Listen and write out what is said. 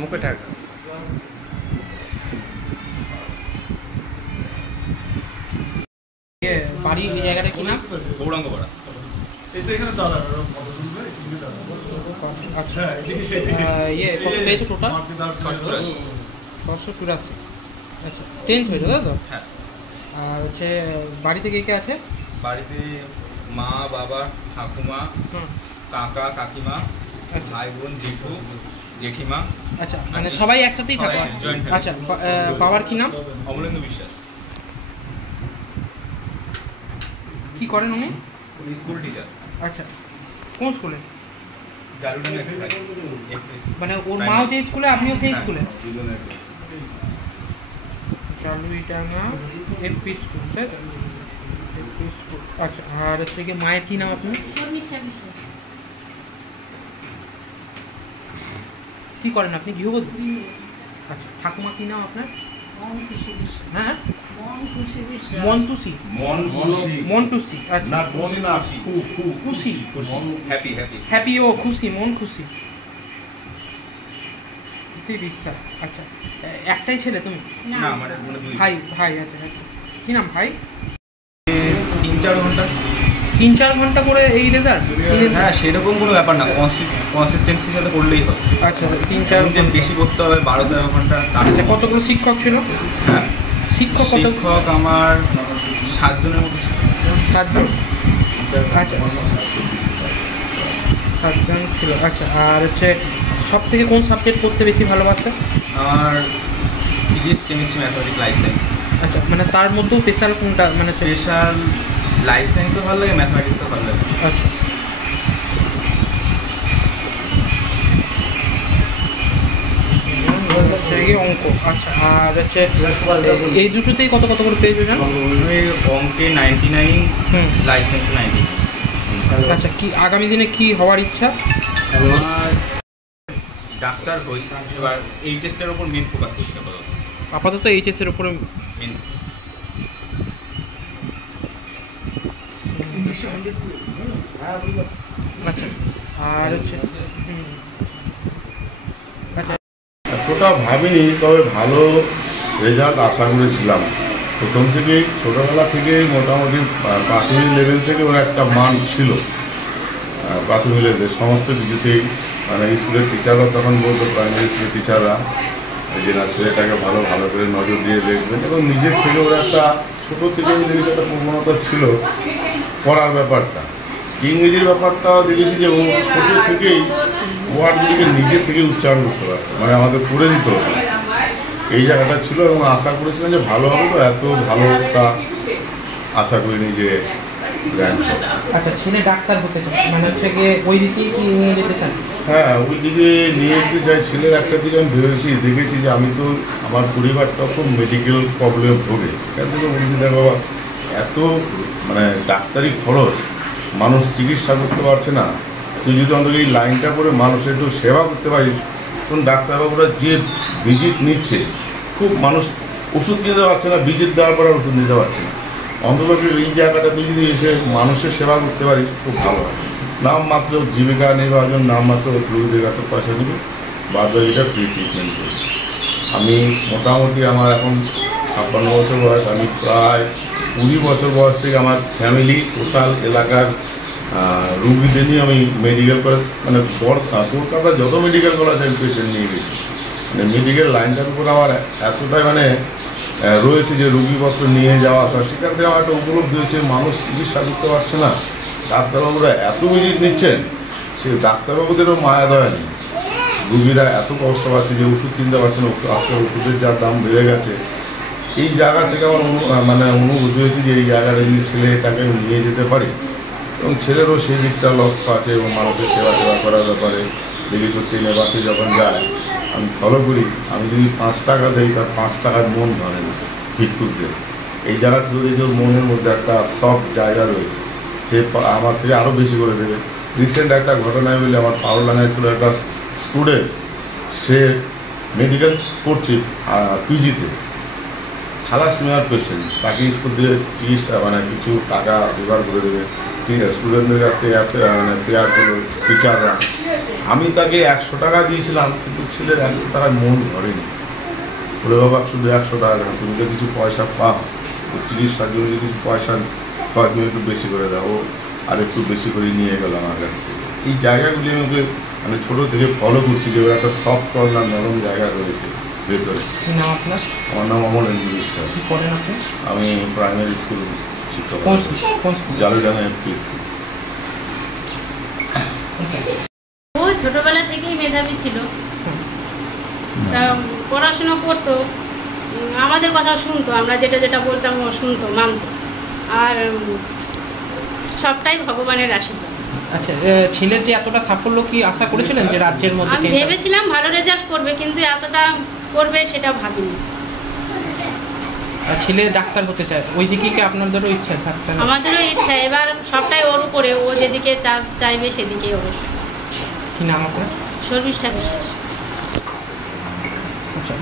মুখে ঠাক বাড়ি এই জায়গাটা কি নাম? গৌরাঙ্গপাড়া। আচ্ছা ইয়ে কত পেয়েছো টোটাল? 684। আচ্ছা 10th হয়েছে তাই তো? হ্যাঁ। আর হচ্ছে বাড়িতে কে কে আছে? বাড়িতে মা, বাবা, ঠাকুমা, কাকা, কাকিমা, ভাই বোন, জেঠু, জেঠিমা। আচ্ছা মানে সবাই একসাথেই থাকে? আচ্ছা বাবার কি নাম? অমলেন্দু বিশ্বাস। কি করেন উনি? উনি স্কুল টিচার। আচ্ছা কোন স্কুলে? জালুডাঙ্গা। মানে ওর মাও যে স্কুলে আপনিও সেই স্কুলে? জালুডাঙ্গা এফপি স্কুল তাই তো? FP school. আচ্ছা আর হচ্ছে কি মায়ের কি নাম আপনার? কি করেন আপনি? গৃহবধূ? আচ্ছা ঠাকুমা কি নাম আপনার? হ্যাঁ মন্টুসি। মন্টুসি আচ্ছা খুশি। হ্যাপি ও খুশি, মন খুশি। খুশি বিশ্বাস। আচ্ছা একটাই ছেলে তুমি? না আমার ভাই ভাই আচ্ছা আচ্ছা কি নাম ভাই? 3-4 ঘন্টা। 3-4 ঘন্টা করে এই রেজাল্ট? হ্যাঁ সেরকম কোনো ব্যাপার না, কনসিস্টেন্সির সাথে করলেই হবে। আচ্ছা 3-4 বেশি করতে হবে, 12-13 ঘন্টা। আচ্ছা কতগুলো শিক্ষক ছিল? হ্যাঁ শিক্ষক আমার 7 জনের মতো। 7 জন? আচ্ছা 7 জন ছিল। আচ্ছা আর হচ্ছে সব থেকে কোন সাবজেক্ট পড়তে বেশি ভালোবাসে? আর physics, chemistry, mathematics, life science. আচ্ছা মানে তার মধ্যেও স্পেশাল কোনটা? মানে স্পেশাল লাইফ সায়েন্সও ভালো লাগে, ম্যাথমেটিক্সও ভালো লাগে। আচ্ছা অঙ্ক। আচ্ছা আর হচ্ছে এই দুটোতেই কত কত করে পেয়েছো জানো? অঙ্কে 99, লাইফ সায়েন্সে 90। আচ্ছা কি আগামী দিনে কি হওয়ার ইচ্ছা? আমার ডাক্তার হই, এবার এইচএসটার উপর মেন ফোকাস করছি আপাতত এইচএস এর উপরে মেন। আচ্ছা আর হচ্ছে এতটা ভাবিনি, তবে ভালো রেজাল্ট আশা করেছিলাম। প্রথম থেকেই ছোটোবেলা থেকেই মোটামুটি প্রাথমিক লেভেল থেকে ওর একটা মান ছিল। প্রাথমিক লেভেলের সমস্ত কিছুতেই মানে স্কুলের টিচাররা তখন বলতো, প্রাইমারি স্কুলের টিচাররা যে না ছেলেটাকে ভালো করে নজর দিয়ে দেখবেন, এবং নিজের থেকে ওর একটা ছোটো থেকে জিনিস একটা প্রবণতা ছিল পড়ার ব্যাপারটা। ইংরেজির ব্যাপারটা দেখেছি যে ও ছোটো থেকেই ওয়ার্ডগুলিকে নিজের থেকে উচ্চারণ করতে পারতো, মানে আমাদের পড়ে দিত। এই জায়গাটা ছিল এবং আশা করেছিলাম যে ভালো হবে, তো এত ভালোটা আশা করিনি যে র্যাঙ্ক। আচ্ছা ছেলে ডাক্তার হতে চায় মানে হচ্ছে গিয়ে ওই দিকেই কি নিয়ে যেতে চান? হ্যাঁ ওই দিকে নিয়ে যেতে চাই। ছেলের একটা দিকে আমি ভেবেছি, দেখেছি যে আমি তো আমার পরিবারটা খুব মেডিকেল প্রবলেম ভোগে, সেখান থেকে বলছি দেখ বাবা এত মানে ডাক্তারি খরচ, মানুষ চিকিৎসা করতে পারছে না, তুই যদি অন্তত এই লাইনটা করে মানুষের একটু সেবা করতে পারিস। তখন ডাক্তারবাবুরা যে ভিজিট নিচ্ছে, খুব মানুষ ওষুধ নিতে পারছে না, ভিজিট দেওয়ার পর ওষুধ নিতে পারছে না, অন্তত এই জায়গাটা তুই যদি এসে মানুষের সেবা করতে পারিস খুব ভালো হয়। নামমাত্র জীবিকা নির্বাচন, নামমাত্র রোগীদের কাছে পয়সা দিবি, বাদ এটা ফ্রি ট্রিটমেন্ট করছি। আমি মোটামুটি আমার এখন 56 বছর বয়স, আমি প্রায় 20 বছর বয়স থেকে আমার ফ্যামিলি টোটাল এলাকার রুগীদের নিয়ে আমি মেডিকেল কলেজ মানে কলকাতার যত মেডিকেল কলেজ আমি পেশেন্ট নিয়ে গেছি। মানে মেডিকেল লাইনটার উপর আমার এতটাই মানে রয়েছে যে রুগীপত্র নিয়ে যাওয়া আসা, সেখান থেকে আমার একটা উপলব্ধি হয়েছে মানুষ চিকিৎসা করতে পারছে না, ডাক্তারবাবুরা এত ভিজিট নিচ্ছেন, সে ডাক্তারবাবুদেরও মায়া দয়া নেই। রুগীরা এত কষ্ট পাচ্ছে যে ওষুধ কিনতে পারছে না, আজকে ওষুধের যা দাম বেড়ে গেছে। এই জায়গা থেকে আমার মানে অনুভূতি হয়েছে যে এই জায়গাটা যদি ছেলেটাকে নিয়ে যেতে পারি, এবং ছেলেরও সেই দিকটা লক্ষ্য আছে এবং মানুষের সেবা করার ব্যাপারে দেখি তো ট্রেনে বাসে যখন যায় আমি ফলো করি, আমি যদি 5 টাকা দিই তার 5 টাকার মন ধরে না ভিক্ষুকদের। এই জায়গা যদি যে মনের মধ্যে একটা সফট জায়গা রয়েছে, সে আমার থেকে আরও বেশি করে দেবে। রিসেন্ট একটা ঘটনায় বলে আমার পাওয়ারডাঙ্গা স্কুলের একটা স্টুডেন্ট, সে মেডিকেল পড়ছে পিজিতে, থ্যালাসেমিয়ার পেশেন্ট, তাকে স্কুল দিয়ে চিকিৎসা মানে কিছু টাকা জোগাড় করে দেবে, ঠিক আছে, স্টুডেন্টদের কাছ থেকে মানে পেয়ার করলো টিচাররা, আমি তাকে 100 টাকা দিয়েছিলাম, কিন্তু ছেলের 100 টাকায় মন ধরেনি। বলে বাবা শুধু 100 টাকা দেন, তুমি তো কিছু পয়সা পাও, চিকিৎসার জন্য যদি কিছু পয়সা পাও তুমি একটু বেশি করে দাও, আর একটু বেশি করে নিয়ে গেল আমার কাছ থেকে। এই জায়গাগুলি আমাকে মানে ছোটো থেকে ফলো করছি, যে একটা সফট কর্নার নরম জায়গা রয়েছে ভেতরে। নাম আপনার? আমার নাম অমরেন্দ্র বিশ্বাস। কি করেন আপনি? আমি প্রাইমারি স্কুল শিক্ষক, জালুডাঙ্গা এমপি স্কুল। ও ছোটবেলা থেকেই মেধাবী ছিল, তা পড়াশোনা করতো, আমাদের কথা শুনতো, আমরা যেটা যেটা বলতাম ও শুনতো, মানতো, আর সবটাই ভগবানের আশীর্বাদ। আচ্ছা, ছেলের যে এতটা সাফল্য কি আশা করেছিলেন যে রাজ্যের মধ্যে? আমি ভেবেছিলাম ভালো রেজাল্ট করবে, কিন্তু এতটা করবে সেটা ভাবিনি। ছেলে ডাক্তার হতে চায়, ওই দিকে কি আপনাদেরও ইচ্ছা? ডাক্তার আমাদেরও ইচ্ছা, এবার সবটাই ওর উপরে, ও যেদিকে চাইবে সেদিকেই অবশ্যই। কি নাম আপনার? শর্মিষ্ঠা বিশ্বাস। আচ্ছা।